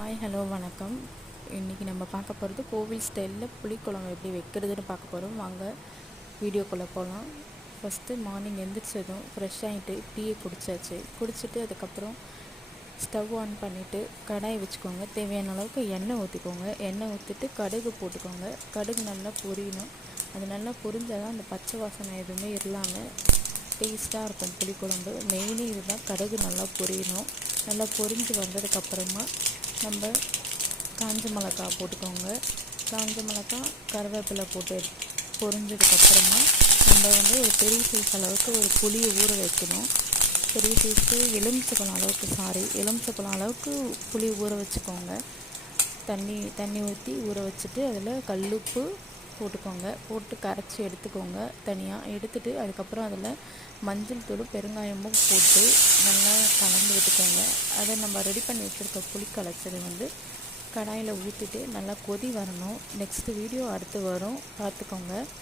Hi hello வணக்கம். இன்றைக்கி நம்ம பார்க்க போகிறது கோவில் ஸ்டைலில் புளிக்குழம்பு எப்படி வைக்கிறதுன்னு பார்க்க போகிறோம். வாங்க வீடியோக்குள்ளே போகலாம். ஃபஸ்ட்டு மார்னிங் எழுந்திரிச்சதும் ஃப்ரெஷ் ஆகிட்டு டீயை குடிச்சிட்டு அதுக்கப்புறம் ஸ்டவ் ஆன் பண்ணிவிட்டு கடாய் வச்சுக்கோங்க. தேவையான அளவுக்கு எண்ணெய் ஊற்றிக்கோங்க. எண்ணெய் ஊற்றிட்டு கடுகு போட்டுக்கோங்க. கடுகு நல்லா பொரியணும். அது நல்லா பொரிஞ்சால் தான் அந்த பச்சை வாசனை எதுவுமே இல்லாமல் டேஸ்ட்டாக இருக்கும் புளிக்குழம்பு. மெயினே இதுதான், கடுகு நல்லா பொரியணும். நல்லா பொரிஞ்சு வந்ததுக்கப்புறமா நம்ம காஞ்ச மிளகா போட்டுக்கோங்க. காஞ்ச மிளகா கருவேப்பிலை போட்டு பொரிஞ்சதுக்கப்புறமா நம்ம ஒரு பெரிய சைஸ் அளவுக்கு ஒரு புளியை ஊற வைக்கணும். பெரிய சைஸு எலுமிச்சப்பழம் அளவுக்கு புளி ஊற வச்சுக்கோங்க. தண்ணி ஊற்றி ஊற வச்சுட்டு அதில் கல்லுப்பு போட்டுக்கோங்க. போட்டு கரைச்சி எடுத்துக்கோங்க. தனியாக எடுத்துகிட்டு அதுக்கப்புறம் அதில் மஞ்சள் தூள் பெருங்காயமும் போட்டு நல்லா கலந்து விட்டுக்கோங்க. அதை நம்ம ரெடி பண்ணி வச்சுருக்க புளி கரைச்சது கடாயில் ஊற்றிட்டு நல்லா கொதி வரணும். நெக்ஸ்ட்டு வீடியோ அடுத்து வரும், பார்த்துக்கோங்க.